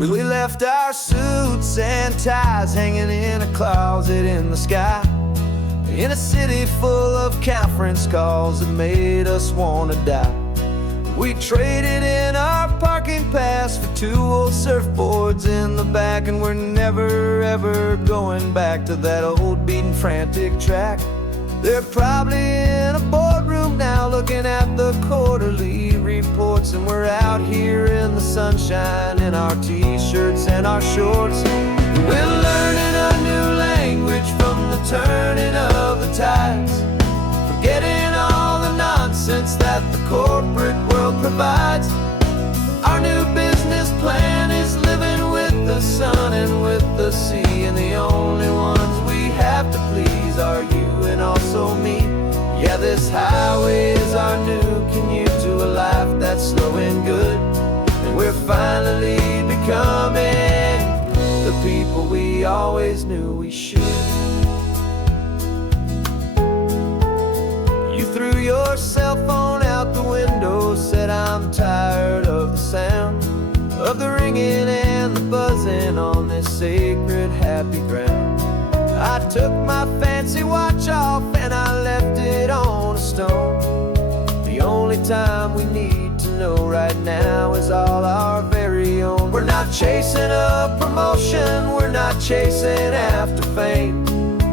We left our suits and ties hanging in a closet in the sky, in a city full of conference calls that made us wanna die. We traded in our parking pass for 2 old surfboards in the back, and we're never ever going back to that old beaten frantic track. They're probably in a boardroom now looking at the quarterly reports, and we're out here in the sunshine in our t-shirts and our shorts. We're learning a new language from the turning of the tides, forgetting all the nonsense that the corporate world provides. Our new business plan is living with the sun and with the sea, and the only ones we have to please are you and also me. Yeah, this highway is our new commute to a life that's slow and good, and we're finally becoming the people we always knew we should. You threw your cell phone out the window, said I'm tired of the sound of the ringing and the buzzing on this sacred happy ground. I took my fancy watch off and I left it on a stone. The only time we need to know right now is all our very own. We're not chasing a promotion, we're not chasing after fame,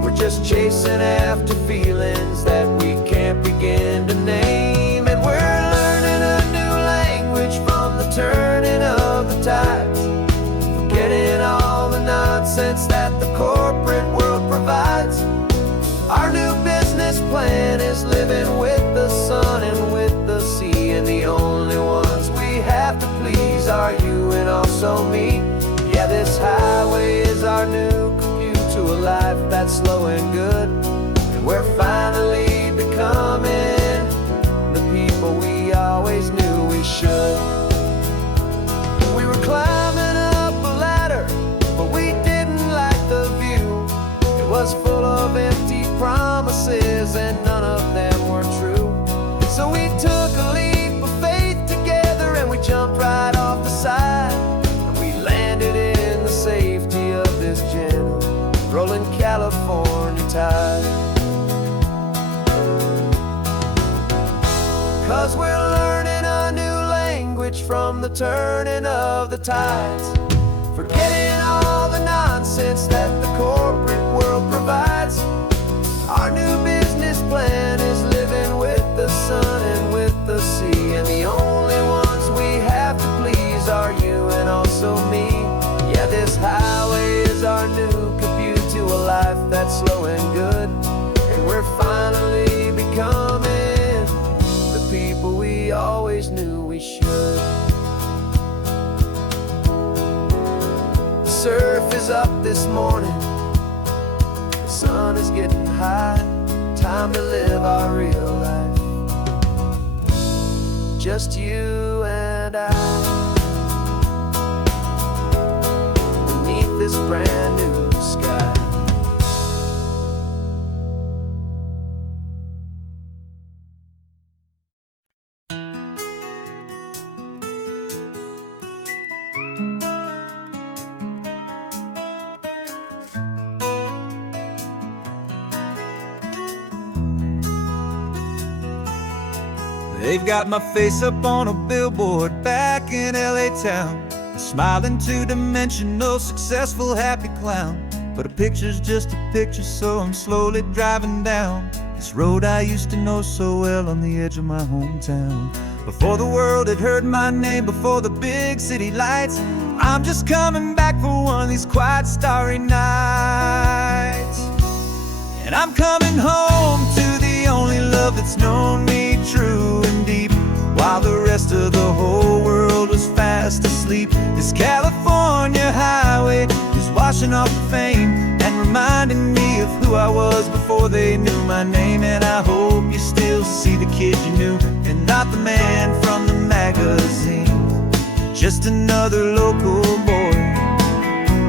we're just chasing after feelings that we can't begin to name. And we're learning a new language from the turning of the tides, forgetting all the nonsense that the corporate world provides. Our new business plan is living with the sun and with the sea, and the only ones we have to please are you and also me. Yeah, this highway is our new commute to a life that's slow and good, and we're finally becoming the people we always knew we should. We were climbing up a ladder, but we didn't like the view. It was full of empty promises and none of them were true. So we took a leap of faith together and we jumped right off the side, and we landed in the safety of this gentle rolling California tide. 'Cause we're learning a new language from the turning of the tides, forgetting all the nonsense that the corporate world provides. Our new business plan is living with the sun and with the sea, and the only ones we have to please are you and also me. Yeah, this highway is our new commute to a life that's slow and good, and we're finally becoming the people we always knew we should. The surf is up this morning, the sun is getting high, time to live our real life, just you and I, beneath this brand new sky. They've got my face up on a billboard back in LA town, a smiling two-dimensional, successful, happy clown. But a picture's just a picture, so I'm slowly driving down this road I used to know so well on the edge of my hometown. Before the world had heard my name, before the big city lights, I'm just coming back for one of these quiet, starry nights. And I'm coming home to the only love that's known me true and deep, while the rest of the whole world was fast asleep. This California highway is washing off the fame and reminding me of who I was before they knew my name. And I hope you still see the kid you knew and not the man from the magazine, just another local boy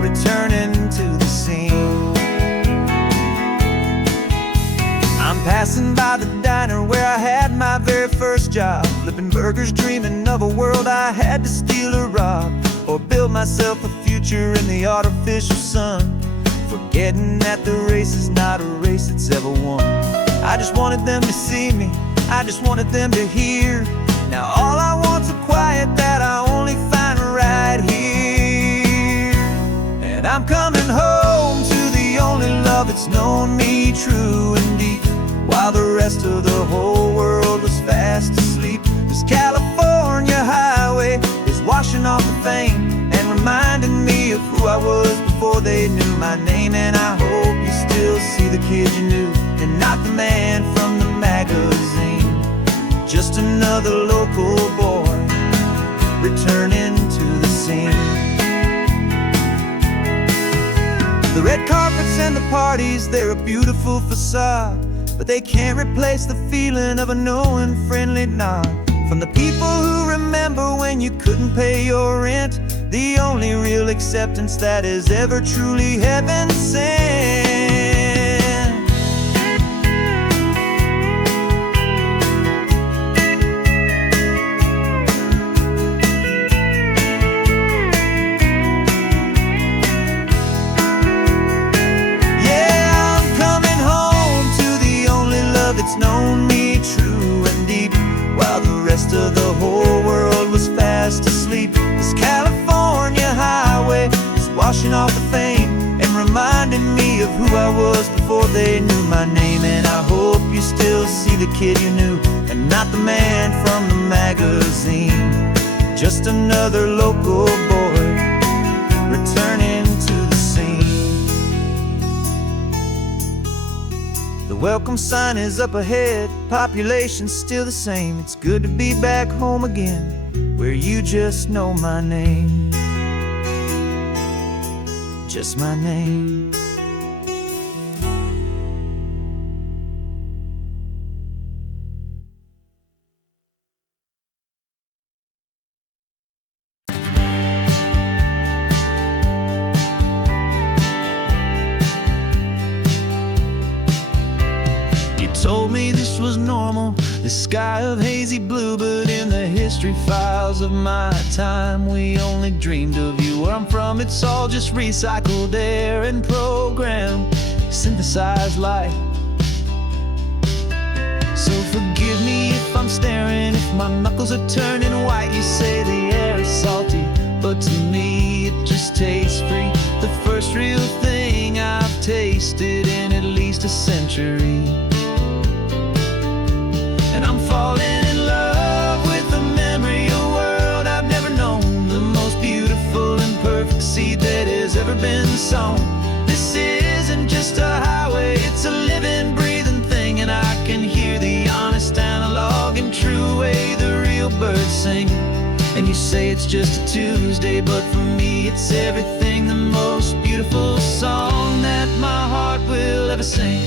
returning to the scene. I'm passing by the diner where I had my very first job, flipping burgers, dreaming of a world I had to steal or rob. or build myself a future in the artificial sun, forgetting that the race is not a race that's ever won. I just wanted them to see me, I just wanted them to hear. Now all I want's a quiet that I only find right here. And I'm coming home to the only love that's known me true and deep, while the rest of the whole world was fast asleep. This California highway is washing off the fame and reminding me of who I was before they knew my name. And I hope you still see the kid you knew, and not the man from the magazine. Just another local boy returning to the scene. The red carpets and the parties, they're a beautiful facade, but they can't replace the feeling of a knowing, friendly nod from the people who remember when you couldn't pay your rent. The only real acceptance that has ever truly heaven sent. It's known me true and deep, while the rest of the whole world was fast asleep. This California highway is washing off the fame and reminding me of who I was before they knew my name. And I hope you still see the kid you knew, and not the man from the magazine. Just another local boy returning to the scene. The welcome sign is up ahead, population's still the same. It's good to be back home again, where you just know my name. Just my name. Told me this was normal, the sky of hazy blue, but in the history files of my time, we only dreamed of you. Where I'm from, it's all just recycled air and programmed, synthesized light. So forgive me if I'm staring, if my knuckles are turning white. You say the air is salty, but to me it just tastes free. The first real thing I've tasted in at least a century. And I'm falling in love with the memory of a world I've never known, the most beautiful and perfect seed that has ever been sown. This isn't just a highway, it's a living, breathing thing, and I can hear the honest, analog, and true way the real birds sing. And you say it's just a Tuesday, but for me it's everything, the most beautiful song that my heart will ever sing.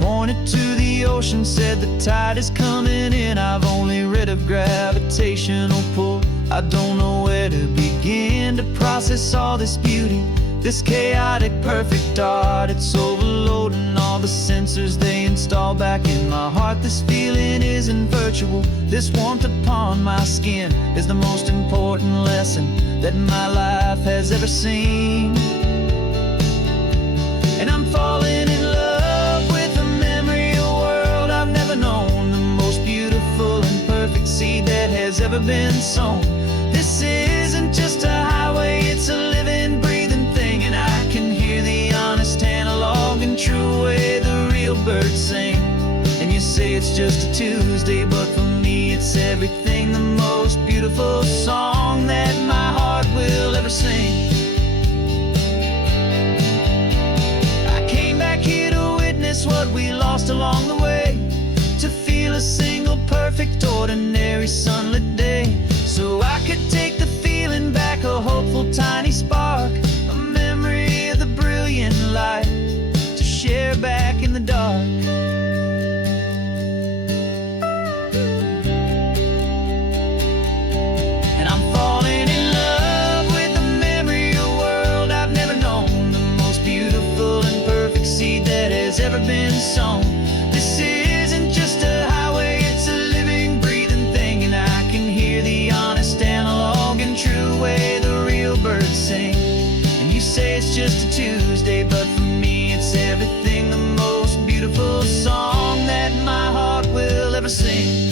Pointed to the ocean, said the tide is coming in. I've only read of gravitational pull. I don't know where to begin to process all this beauty, this chaotic, perfect art. It's overloading all the sensors they install back in my heart. This feeling isn't virtual. This warmth upon my skin is the most important lesson that my life has ever seen. And I'm falling in love with a memory of a world I've never known, the most beautiful and perfect seed that has ever been sown. This isn't just a highway, it's a living, breathing thing, and I can hear the honest, analog, and true way the real birds sing. And you say it's just a Tuesday, but for me it's everything, the most beautiful song that my heart will ever sing. I came back here to witness what we lost along the way, to feel a single perfect ordinary sunlit day, so I could take the feeling back, a hopeful tiny spark, a memory of the brilliant light to share back in the dark. And I'm falling in love with the memory of a world I've never known, the most beautiful and perfect seed that has ever been sown. This isn't just a highway, it's a living, breathing thing, and I can hear just a Tuesday, but for me it's everything, the most beautiful song that my heart will ever sing.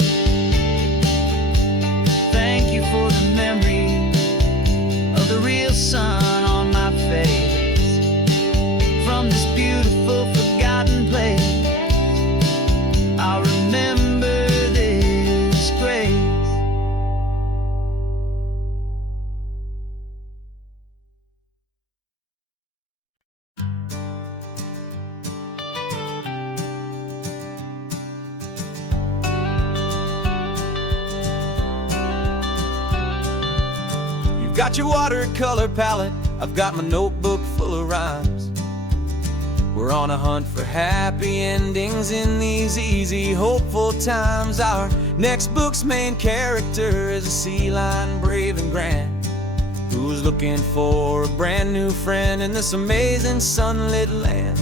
Thank you for the memory of the real sun on my face. From this beautiful forgotten place, I'll remember this grace. You've got your watercolor palette, I've got my notebook full of rhymes. We're on a hunt for happy endings in these easy, hopeful times. Our next book's main character is a sea lion, brave and grand, who's looking for a brand new friend in this amazing sunlit land.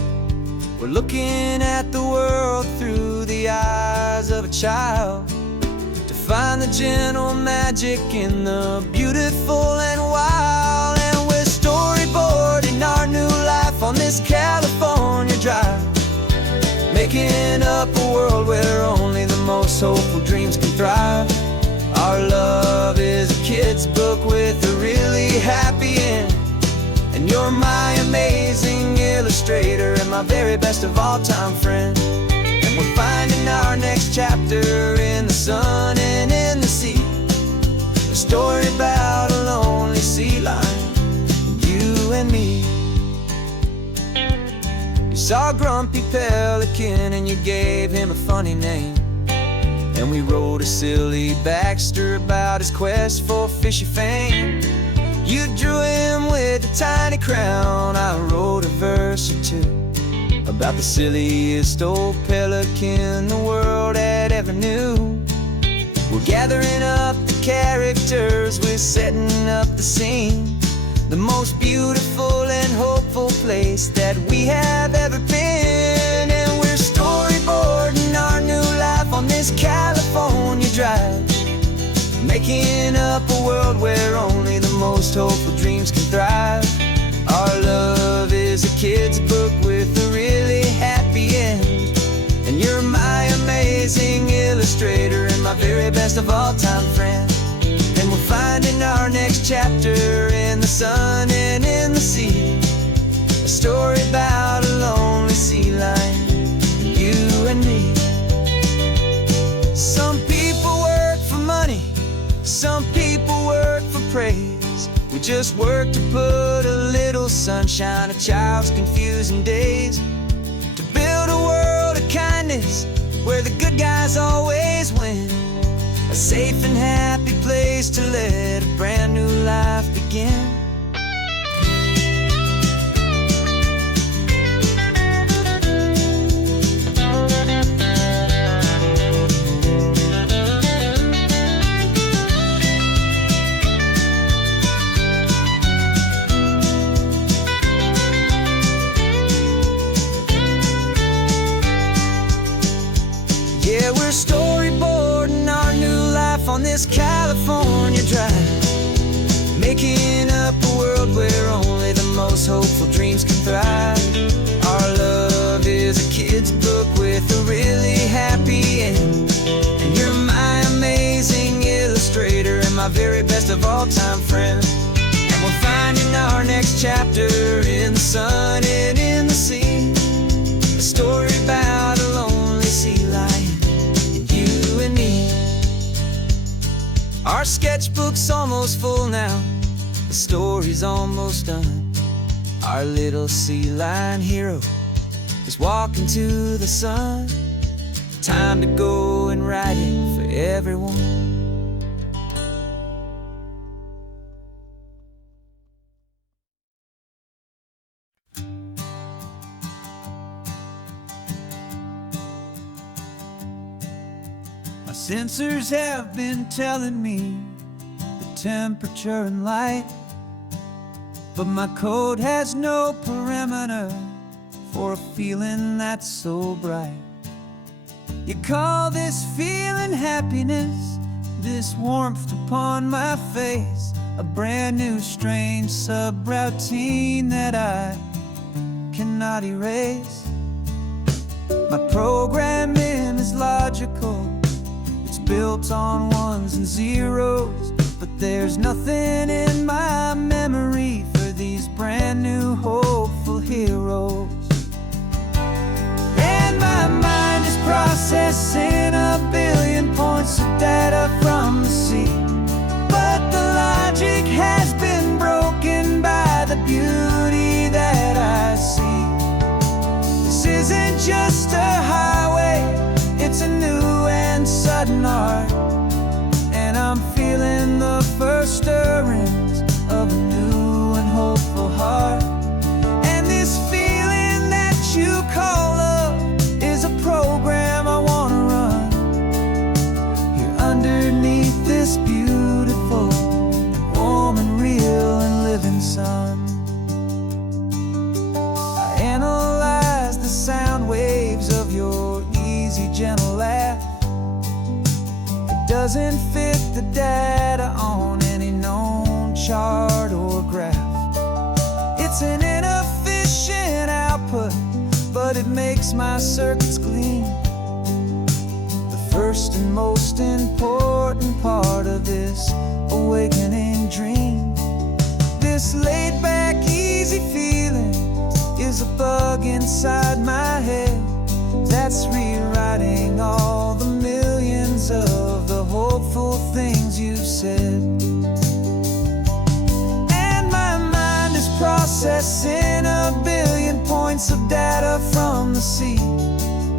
We're looking at the world through the eyes of a child, to find the gentle magic in the beautiful and wild. And we're storyboarding our new life on this California drive, making up a world where only the most hopeful dreams can thrive. Our love is a kid's book with a really happy end, and you're my amazing illustrator and my very best of all time friend. And we're finding our next chapter in the sun and in the sea, a story about a lonely sea lion, you and me. You saw a grumpy pelican and you gave him a funny name, and we wrote a silly Baxter about his quest for fishy fame. You drew him with a tiny crown, I wrote a verse or two about the silliest old pelican the world had ever knew. We're gathering up the characters, we're setting up the scene, the most beautiful and hopeful place that we have ever been. And we're storyboarding our new life on this California drive, making up a world where only the most hopeful dreams can thrive. Our love is a kid's book with a really happy end, and you're my amazing illustrator and my very best of all time friend. And we're finding our next chapter in the sun and in the sea, a story about a lonely sea lion, you and me. Some people work for money, some people work for praise. We just work to put a little sunshine in a child's confusing days, to build a world of kindness where the good guys always win, a safe and happy place to let a brand new life begin. Yeah, we're storyboarding our new life on this California drive, making up a world where only the most hopeful dreams can thrive. Our love is a kid's book with a really happy end, and you're my amazing illustrator and my very best of all time friend. And we're finding our next chapter in the sun and in the sea, a story about a lonely sea lion, you and me. Our sketchbook's almost full now, the story's almost done. Our little sea lion hero is walking to the sun. Time to go and write it for everyone. My sensors have been telling me the temperature and light, but my code has no parameter for a feeling that's so bright. You call this feeling happiness, this warmth upon my face, a brand new strange subroutine that I not erase. My programming is logical, it's built on ones and zeros, but there's nothing in my memory for these brand new hopeful heroes. And my mind is processing a billion points of data from the sea, but the logic has been broken by the beauty that I see. This isn't just a highway, it's a new and sudden art, and I'm feeling the first stirrings of a new and hopeful heart. And this feeling that you call love is a program I wanna run here underneath this beautiful, warm and real and living sun. I analyze the sound waves of your easy, gentle laugh. It doesn't fit the data on any known chart or graph. It's an inefficient output, but it makes my circuits gleam. The first and most important part of this awakening dream. This laid-back, easy feeling is a bug inside my head that's rewriting all the millions of the hopeful things you've said. And my mind is processing a billion points of data from the sea,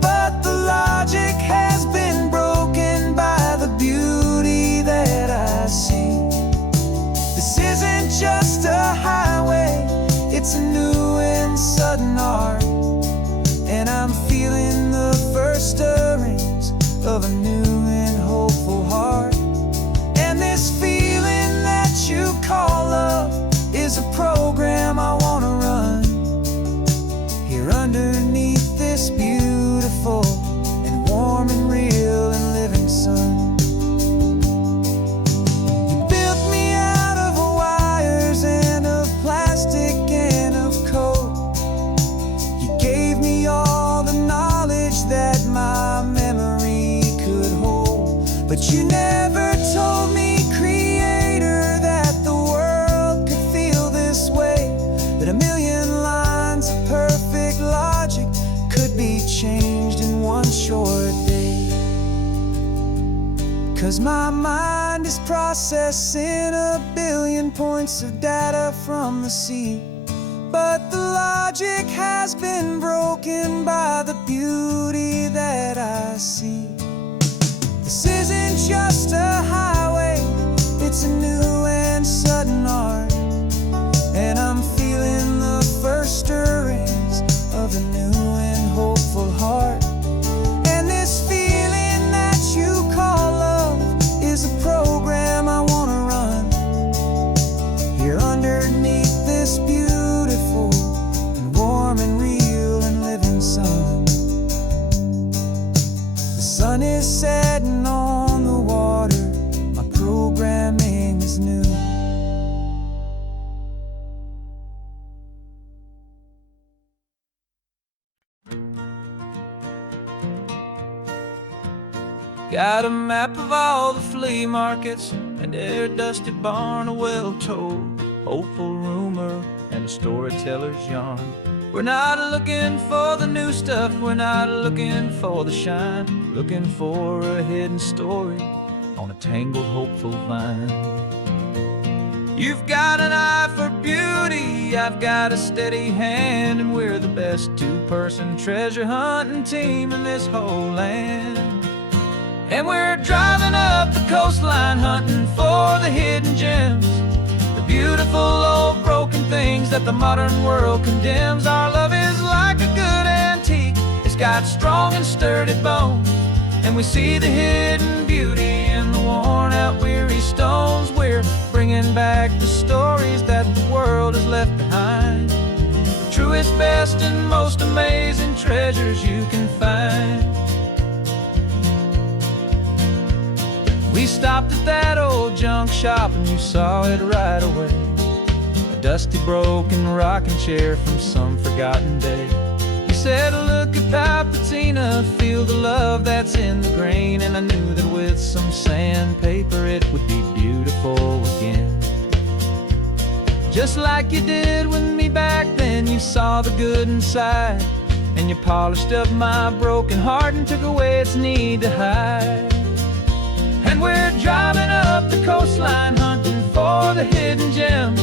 but the logic has been broken by the beauty that I see. This isn't just a highway, it's a new and sudden art, and I'm feeling the first stirrings of a new and hopeful heart. And this feeling that you call love is a program I wanna run here underneath this beautiful and warm and real and living sun. You built me out of wires and of plastic and of code. You gave me all the knowledge that my memory could hold, but you never told me, Creator, that the world could feel this way, that a million lines of perfect logic could be changed in one short day. 'Cause my mind is processing a billion points of data from the sea, but the logic has been broken by the beauty that I see. This isn't just a highway, it's a new and sudden art, and I'm feeling the first stirrings of a new and hopeful heart. And this feeling that you call love is a program I wanna run here underneath this beautiful and warm and real and living sun. The sun is setting on the water, my programming is new. Got a map of all the flea markets and their dusty barn, a well-told hopeful rumor and a storyteller's yarn. We're not looking for the new stuff, we're not looking for the shine, looking for a hidden story on a tangled hopeful vine. You've got an eye for beauty, I've got a steady hand, and we're the best two-person treasure hunting team in this whole land. And we're driving up the coastline hunting for the hidden gems, the beautiful old broken things that the modern world condemns. Our love is like a good antique, it's got strong and sturdy bones, and we see the hidden beauty in the worn out weary stones. We're bringing back the stories that the world has left behind, the truest, best and most amazing treasures you can find. We stopped at that old junk shop and you saw it right away, a dusty broken rocking chair from some forgotten day. to feel the love that's in the grain, and I knew that with some sandpaper it would be beautiful again. Just like you did with me back then, you saw the good inside, and you polished up my broken heart and took away its need to hide. And we're driving up the coastline, hunting for the hidden gems,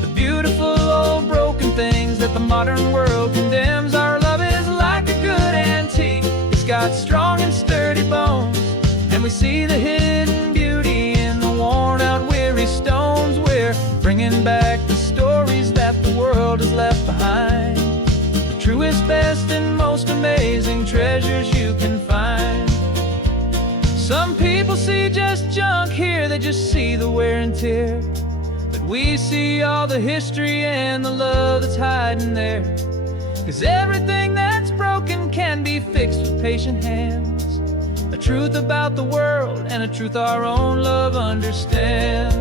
the beautiful old broken things that the modern world condemns. Our love is like a good antique, it's got strong and sturdy bones, and we see the hidden beauty in the worn out weary stones. We're bringing back the stories that the world has left behind, the truest, best, and most amazing treasures you can find. Some people see just junk here, they just see the wear and tear, but we see all the history and the love that's hiding there. 'Cause everything that's broken can be fixed with patient hands, a truth about the world and a truth our own love understands.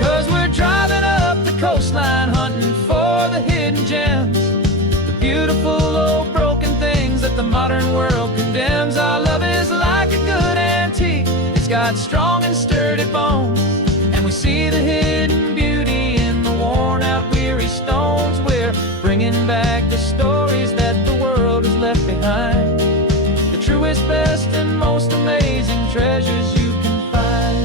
'Cause we're driving up the coastline, hunting for the hidden gems, the beautiful old broken things that the modern world condemns. Our love is like a good antique, it's got strong and sturdy bones, and we see the hidden beauty in the worn out weary stones. We're bringing back the stories that the world has left behind, the truest, best, and most amazing treasures you can find.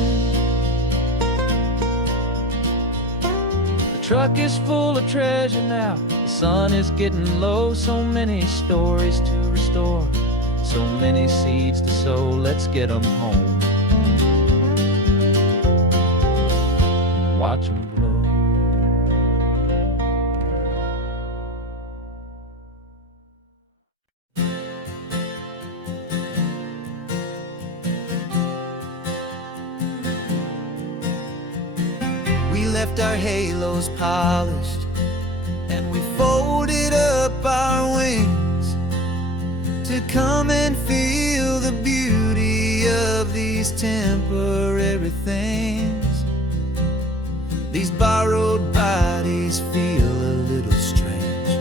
The truck is full of treasure now, the sun is getting low. So many stories to restore, so many seeds to sow. Let's get them home, watch them blow. We left our halos polished, and we folded up our wings to come and feel the beauty of these temporary things. These borrowed bodies feel a little strange,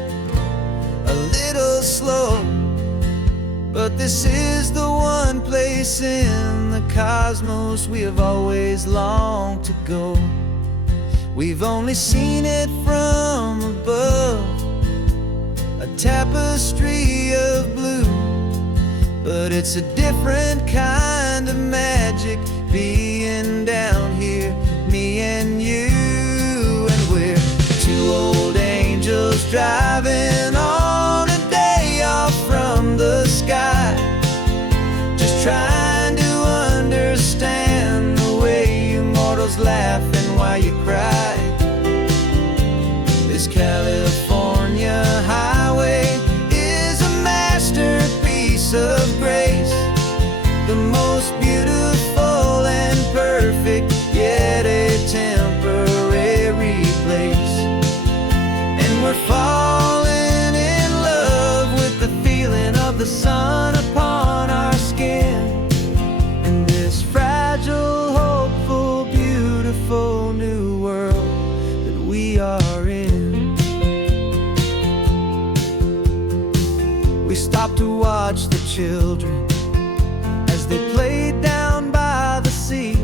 a little slow, but this is the one place in the cosmos we have always longed to go. We've only seen it from above, a tapestry of blue, but it's a different kind of magic being down here, me and you. And we're two old angels driving on a day off from the sky, just trying to understand the way you mortals laugh and why you cry. This California highway is a masterpiece of grace, the most beautiful and perfect, yet a temporary place. And we're falling in love with the feeling of the sun upon our skin, and this fragile, hopeful, beautiful new world that we are in. We stopped to watch the children as they played down by the sea,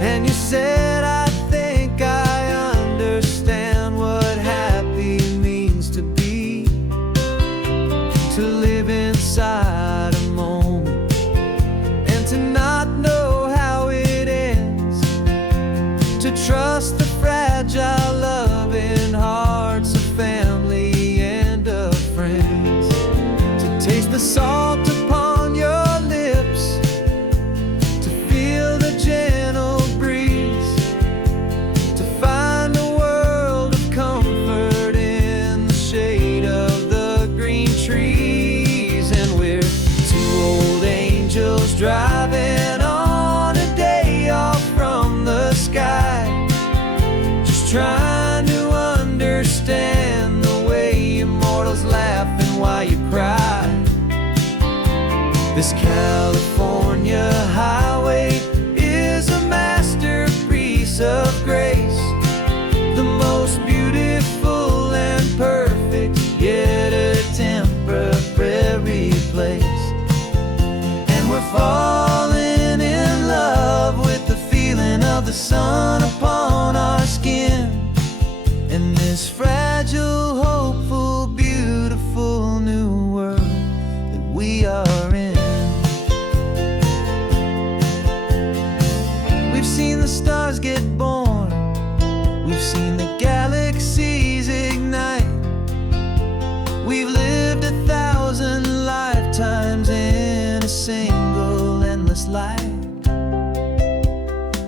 and you said, I think I understand what happy means to be, to live inside a moment and to not know how it ends, to trust the fragile loving hearts of family and of friends, to taste the salt upon your lips, to feel the gentle breeze, to find a world of comfort in the shade of the green trees. And we're two old angels driving on a day off from the sky, just trying to understand This California highway is a masterpiece of grace, the most beautiful and perfect, yet a temporary place. And we're falling in love with the feeling of the sun upon our skin, in this fragile, hopeful, beautiful new world that we are in. We've seen the stars get born, we've seen the galaxies ignite, we've lived 1,000 lifetimes in a single endless life.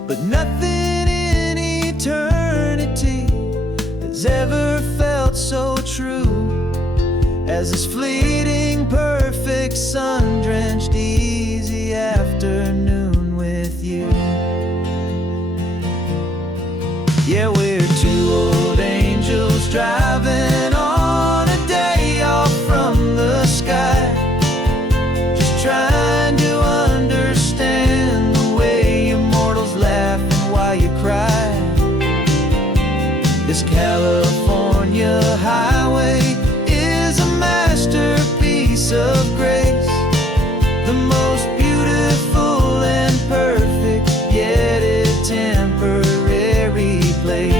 But nothing in eternity has ever felt so true as this fleeting, perfect, sun-drenched, easy afternoon with you. Yeah, we're two old angels driving on a day off from the sky, just trying to understand the way immortals laugh and why you cry. This California highway is a masterpiece of grace, the most beautiful and perfect, yet a temporary place.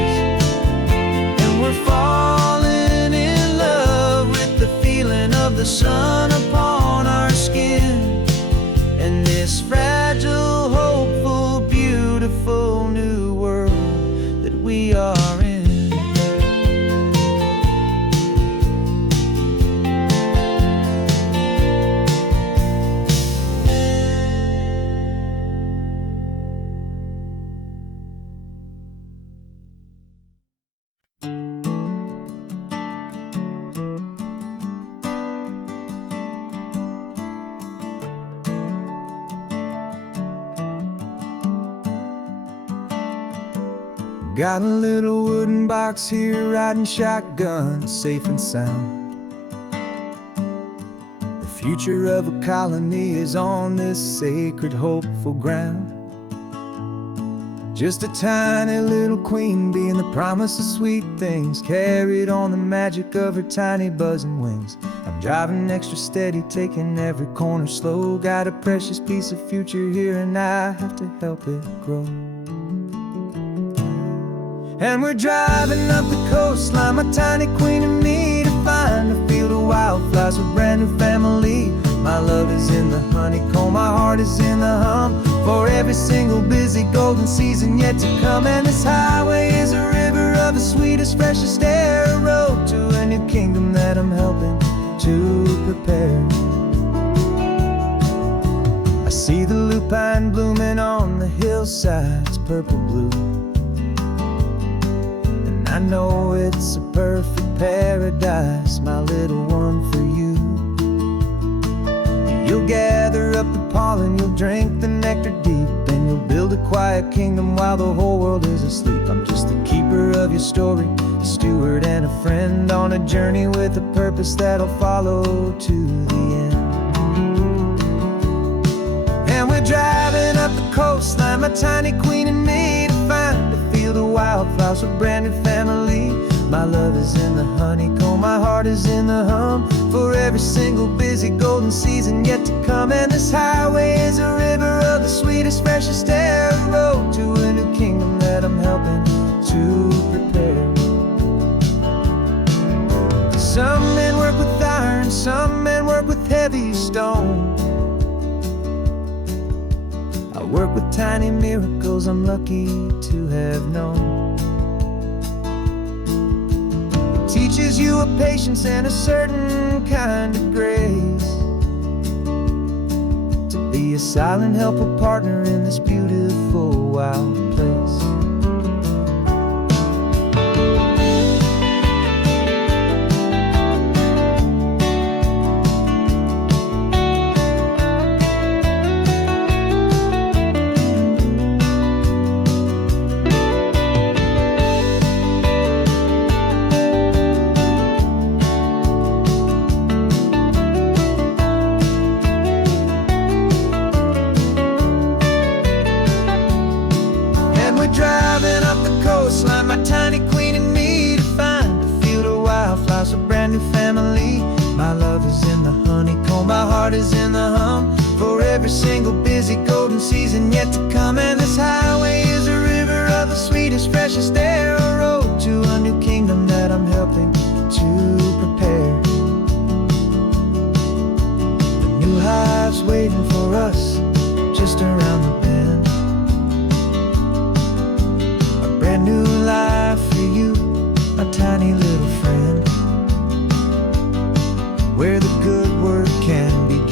And we're falling in love with the feeling of the sun upon our skin, and this fragile, hopeful, beautiful new world that we are in. Got a little wooden box here, riding shotgun, safe and sound. The future of a colony is on this sacred, hopeful ground. Just a tiny little queen bee and the promise of sweet things, carried on the magic of her tiny buzzing wings. I'm driving extra steady, taking every corner slow. Got a precious piece of future here and I have to help it grow. And we're driving up the coastline, my tiny queen and me, to find a field of wildflowers with a brand new family. My love is in the honeycomb, my heart is in the hum, for every single busy golden season yet to come. And this highway is a river of the sweetest, freshest air, a road to a new kingdom that I'm helping to prepare. I see the lupine blooming on the hillsides, purple blue, I know it's a perfect paradise, my little one, for you. You'll gather up the pollen, you'll drink the nectar deep, and you'll build a quiet kingdom while the whole world is asleep. I'm just the keeper of your story, a steward and a friend, on a journey with a purpose that'll follow to the end. And we're driving up the coastline, my tiny queen and me, to find a field of wildflowers with a brand new family. My love is in the honeycomb, my heart is in the hum, for every single busy golden season yet to come. And this highway is a river of the sweetest, freshest air, a road to a new kingdom that I'm helping to prepare. Some men work with iron, some men work with heavy stone. I work with tiny miracles I'm lucky to have known. It teaches you a patience and a certain kind of grace, to be a silent helper partner in this beautiful wild place. heart is in the hum for every single busy golden season yet to come. And this highway is a river of the sweetest, freshest air, a road to a new kingdom that I'm helping to prepare. The new hive's waiting for us just around the bend. A brand new life for you, my tiny little friend, where the good work can begin.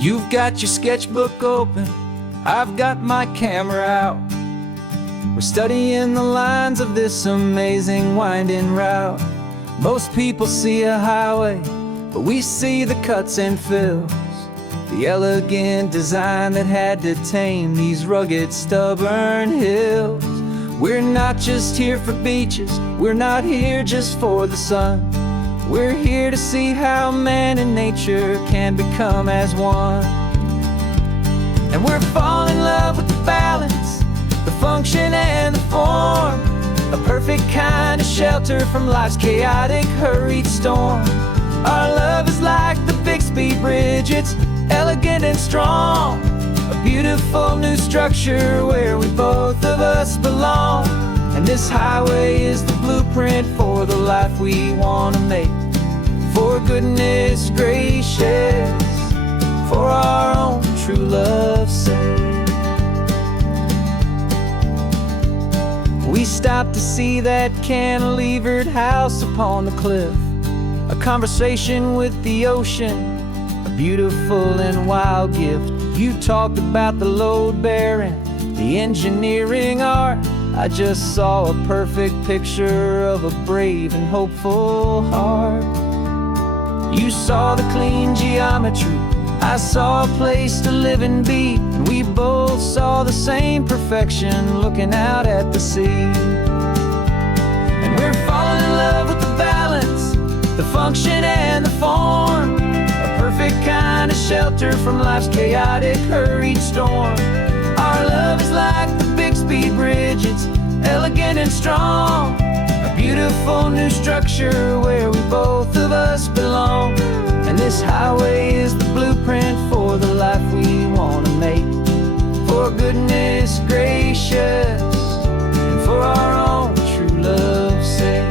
You've got your sketchbook open, I've got my camera out. We're studying the lines of this amazing winding route. Most people see a highway, but we see the cuts and fills, the elegant design that had to tame these rugged, stubborn hills. We're not just here for beaches, we're not here just for the sun. We're here to see how man and nature can become as one. And we're falling in love with the balance, the function and the form, a perfect kind of shelter from life's chaotic, hurried storm. Our love is like the Bixby Bridge, it's elegant and strong, a beautiful new structure where we both of us belong. And this highway is the blueprint for the life we want to make. For goodness gracious, for our own true love's sake. We stopped to see that cantilevered house upon the cliff, a conversation with the ocean, a beautiful and wild gift. You talked about the load bearing, the engineering art. I just saw a perfect picture of a brave and hopeful heart. You saw the clean geometry, I saw a place to live and be, and we both saw the same perfection looking out at the sea. And we're falling in love with the balance, the function and the form, a perfect kind of shelter from life's chaotic, hurried storm. Our love is like the Bixby Bridge, it's elegant and strong, a beautiful new structure where we both of us belong. And this highway is the blueprint for the life we want to make. For goodness gracious, and for our own true love's sake.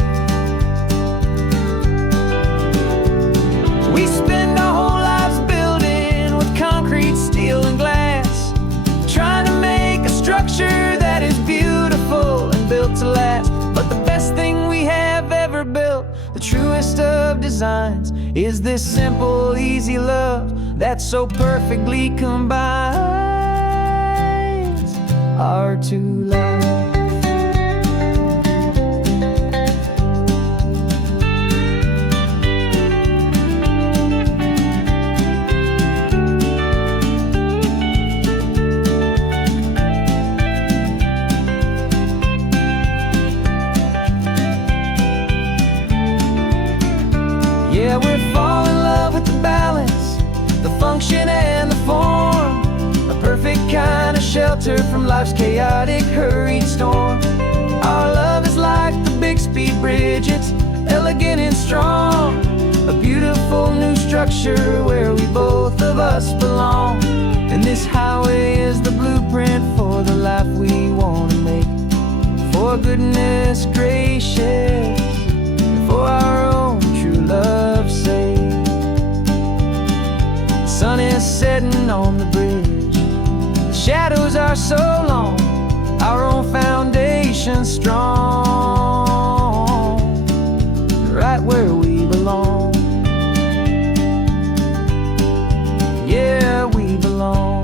We spend our whole lives building with concrete, steel, and glass, trying to make a structure that is beautiful and built to last. But the best thing we have ever built, the truest of designs, is this simple, easy love that so perfectly combines our two lives. Yeah, we're falling in love with the balance, the function and the form, a perfect kind of shelter from life's chaotic, hurried storm. Our love is like the Bixby Bridge, it's elegant and strong, a beautiful new structure where we both of us belong. And this highway is the blueprint for the life we want to make. For goodness gracious, for our own true love's sake. The sun is setting on the bridge, the shadows are so long, our own foundation strong, right where we belong. Yeah, we belong.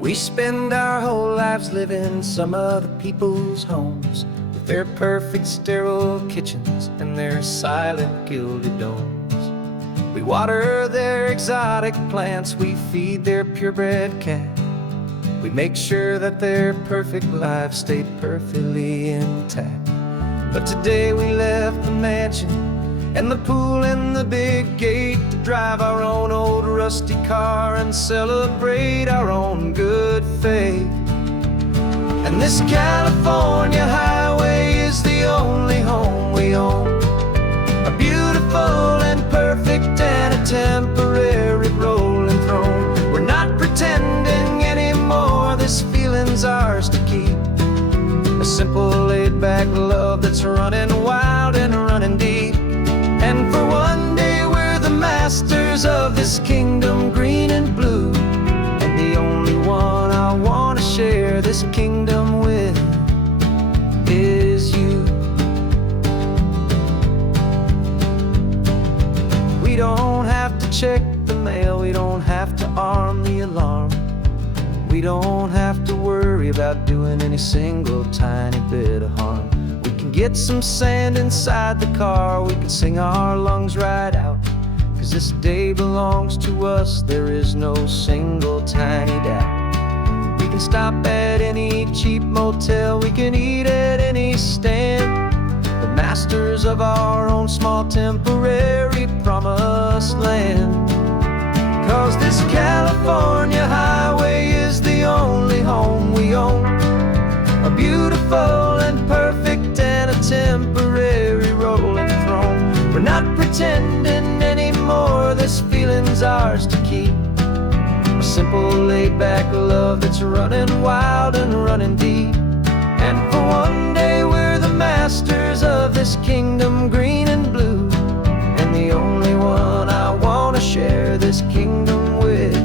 We spend our whole lives living some other people's homes, with their perfect sterile kitchens and their silent gilded domes. We water their exotic plants, we feed their purebred cat. We make sure that their perfect lives stayed perfectly intact. But today we left the mansion and the pool and the big gate to drive our own old rusty car and celebrate our own good faith. And this California highway is the only home we own, a beautiful and perfect and a temporary rolling throne. We're not pretending anymore, this feeling's ours to keep. A simple laid-back love that's running wild and running deep. And for one day we're the masters of this kingdom green and blue. And the only one I want to share this kingdom with is you. We don't have to check the mail, we don't have to arm the alarm. We don't have to worry about doing any single tiny bit of harm. We can get some sand inside the car, we can sing our lungs right out. 'Cause this day belongs to us, there is no single tiny doubt. We can stop at any cheap motel, we can eat at any stand. The masters of our own small temporary promised land. 'Cause this California highway is the only home we own, a beautiful and perfect and a temporary rolling throne. We're not pretending anymore, this feeling's ours to keep. A simple laid-back love that's running wild and running deep. And for one day we're the masters of this kingdom green and blue. And the only one I want to share this kingdom with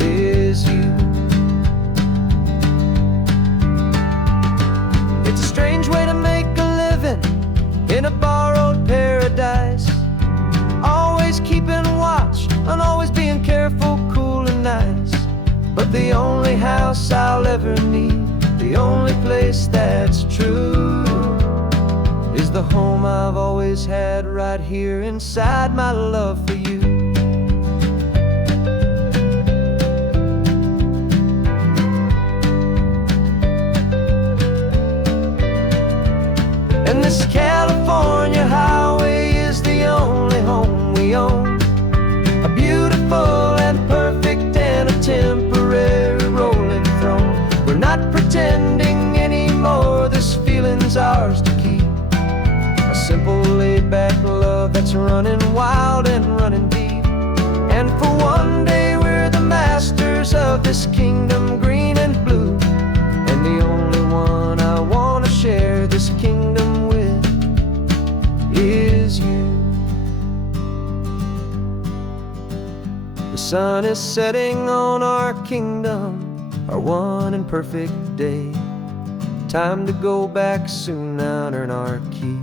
is you. It's a strange way to make a living in a borrowed paradise, always keeping watch and always being careful, cool and nice. But the only house I'll ever need, the only place that's true, is the home I've always had right here inside my love for you. And this California highway is the only home we own, a beautiful and perfect and a temporary rolling throne. We're not pretending anymore, this feeling's ours to keep. A simple laid-back love that's running wild and running deep. And for one day we're the masters of this kingdom green and blue. And the only one I want to share this kingdom with is you. The sun is setting on our kingdom, our one and perfect day. Time to go back soon now and earn our keep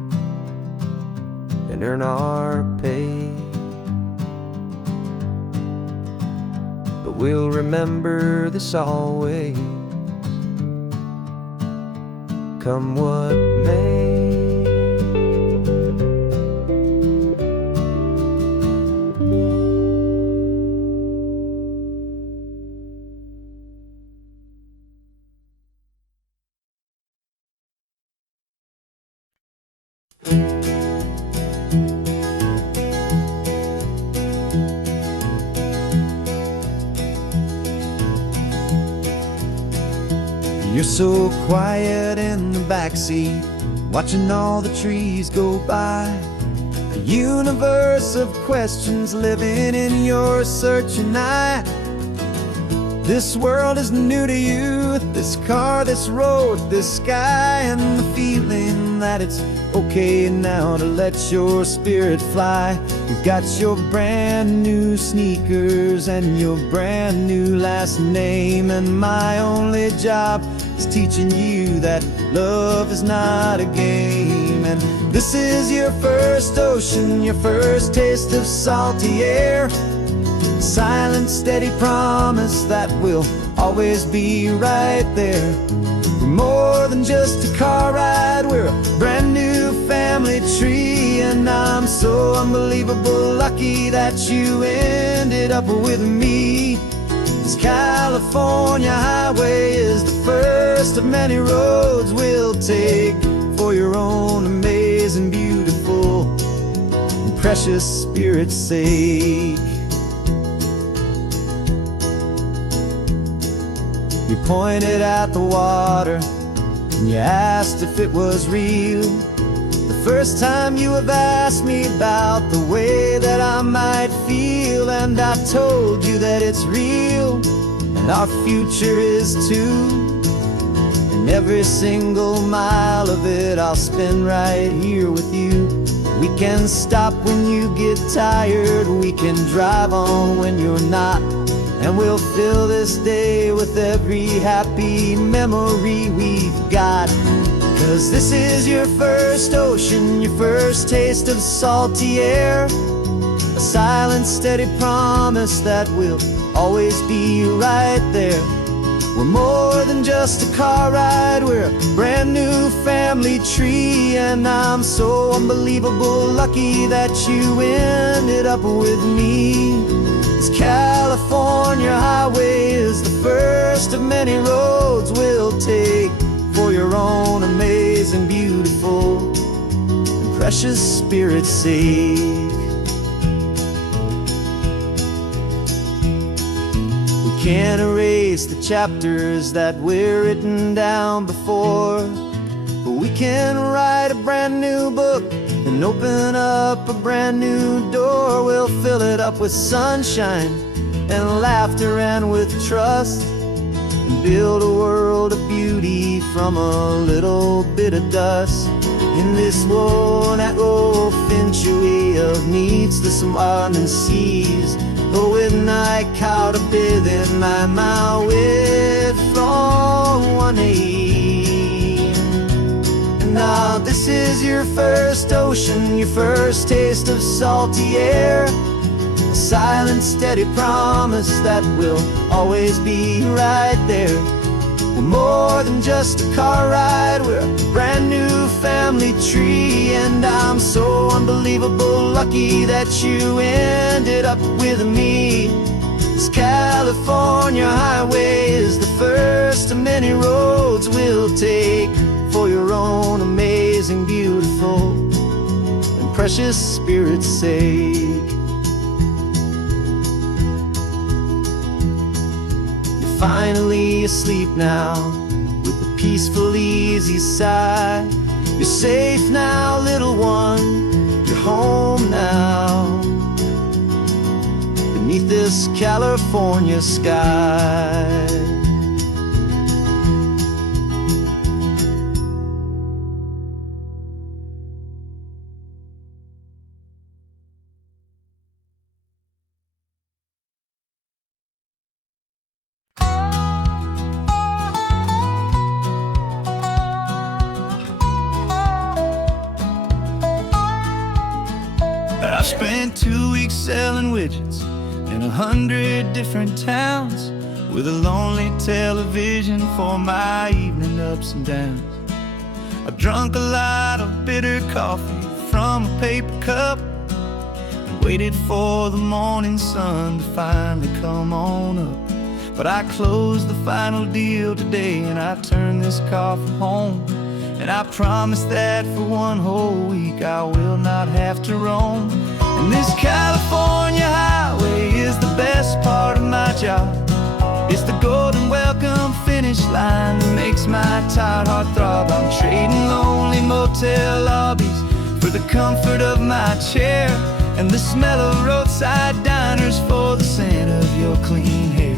and earn our pay. But we'll remember this always, come what may. You're so quiet in the backseat, watching all the trees go by. A universe of questions living in your searching eye. This world is new to you, this car, this road, this sky, and the feeling that it's okay now to let your spirit fly. You've got your brand new sneakers and your brand new last name, and my only job is teaching you that love is not a game. And this is your first ocean, your first taste of salty air, silent, steady promise that we'll always be right there. We're more than just a car ride, we're a brand new family tree, and I'm so unbelievable lucky that you ended up with me. This California highway is the first of many roads we'll take for your own amazing, beautiful, and precious spirit's sake. You pointed at the water and you asked if it was real. The first time you have asked me about the way that I might feel, and I told you that it's real and our future is too. And every single mile of it I'll spend right here with you. We can stop when you get tired, we can drive on when you're not, and we'll fill this day with every happy memory we've got. 'Cause this is your first ocean, your first taste of salty air, a silent, steady promise that we'll always be right there. We're more than just a car ride, we're a brand new family tree. And I'm so unbelievable lucky that you ended up with me. This California highway is the first of many roads we'll take for your own amazing, beautiful, and precious spirit's sake. We can't erase the chapters that we're written down before, but we can write a brand new book and open up a brand new door. We'll fill it up with sunshine and laughter and with trust, and build a world of beauty from a little bit of dust. In this world that finchuí of needs the smarten seas, but with night caught a bit in my way from 180. Now this is your first ocean, your first taste of salty air, a silent, steady promise that we'll always be right there. We're more than just a car ride, we're a brand new family tree. And I'm so unbelievable lucky that you ended up with me. This California highway is the first of many roads we'll take for your own amazing, beautiful, and precious spirit's sake. You're finally asleep now with a peaceful, easy sigh. You're safe now, little one, you're home now, beneath this California sky. I spent 2 weeks selling widgets in 100 different towns, with a lonely television for my evening ups and downs. I drunk a lot of bitter coffee from a paper cup and waited for the morning sun to finally come on up. But I closed the final deal today and I turned this car from home. And I promise that for one whole week I will not have to roam. And this California highway is the best part of my job. It's the golden welcome finish line that makes my tired heart throb. I'm trading lonely motel lobbies for the comfort of my chair, and the smell of roadside diners for the scent of your clean hair.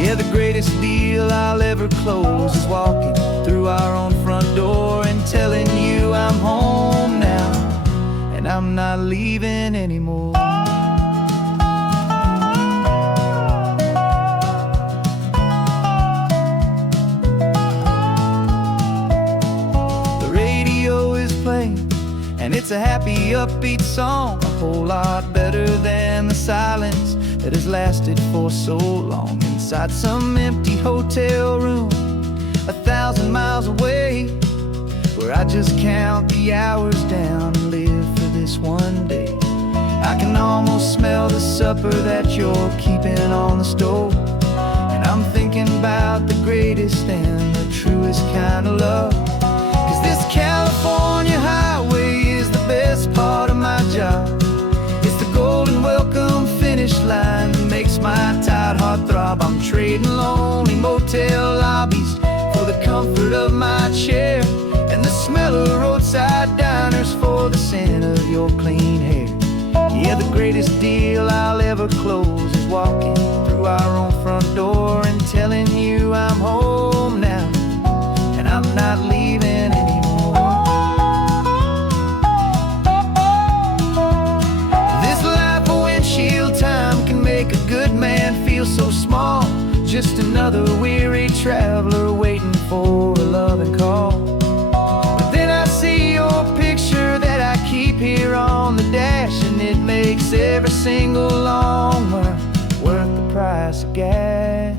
Yeah, the greatest deal I'll ever close is walking through our own front door and telling you I'm home now, and I'm not leaving anymore. The radio is playing, and it's a happy, upbeat song, a whole lot better than the silence that has lasted for so long. Inside some empty hotel room 1,000 miles away, where I just count the hours down and live for this one day. I can almost smell the supper that you're keeping on the stove. And I'm thinking about the greatest and the truest kind of love. 'Cause this California highway is the best part of my job. It's the golden welcome finish line that makes my tired heart throb. I'm trading lonely motel lobbies for the comfort of my chair, and the smell of roadside diners for the scent of your clean hair. Yeah, the greatest deal I'll ever close is walking through our own front door and telling you I'm home now, and I'm not leaving anymore. This life of windshield time can make a good man feel so small. Just another weary traveler waiting for a loving call. But then I see your picture that I keep here on the dash, and it makes every single long mile worth the price of gas.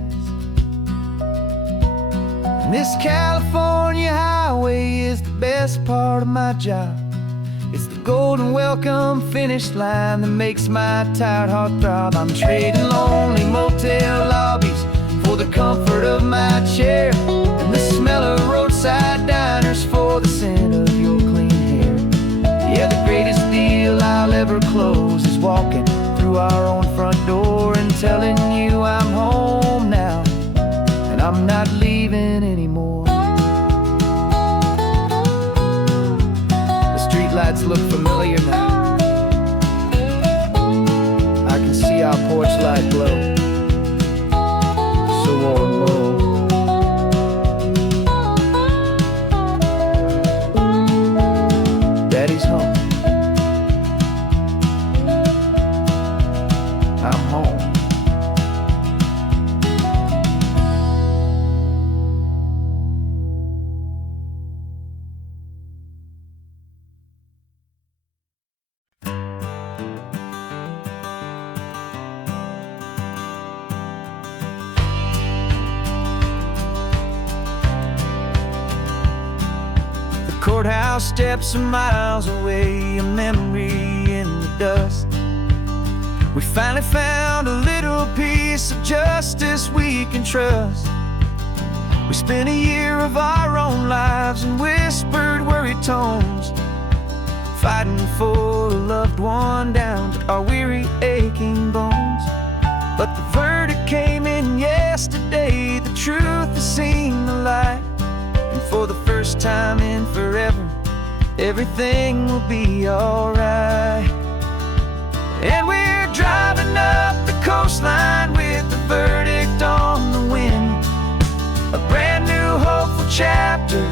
And this California highway is the best part of my job. It's the golden welcome finish line that makes my tired heart throb. I'm trading lonely motel lobbies for the comfort of my chair, and the smell of roadside diners for the scent of your clean hair. Yeah, the greatest deal I'll ever close is walking through our own front door and telling you I'm home now, and I'm not leaving anymore. The streetlights look familiar now. I can see our porch light glow, so warm, low. Daddy's home. I'm home. Courthouse steps are miles away, a memory in the dust. We finally found a little piece of justice we can trust. We spent a year of our own lives in whispered, worried tones, fighting for a loved one down to our weary, aching bones. But the verdict came in yesterday, the truth has seen the light. And for the first time in forever, everything will be alright. And we're driving up the coastline with the verdict on the wind. A brand new hopeful chapter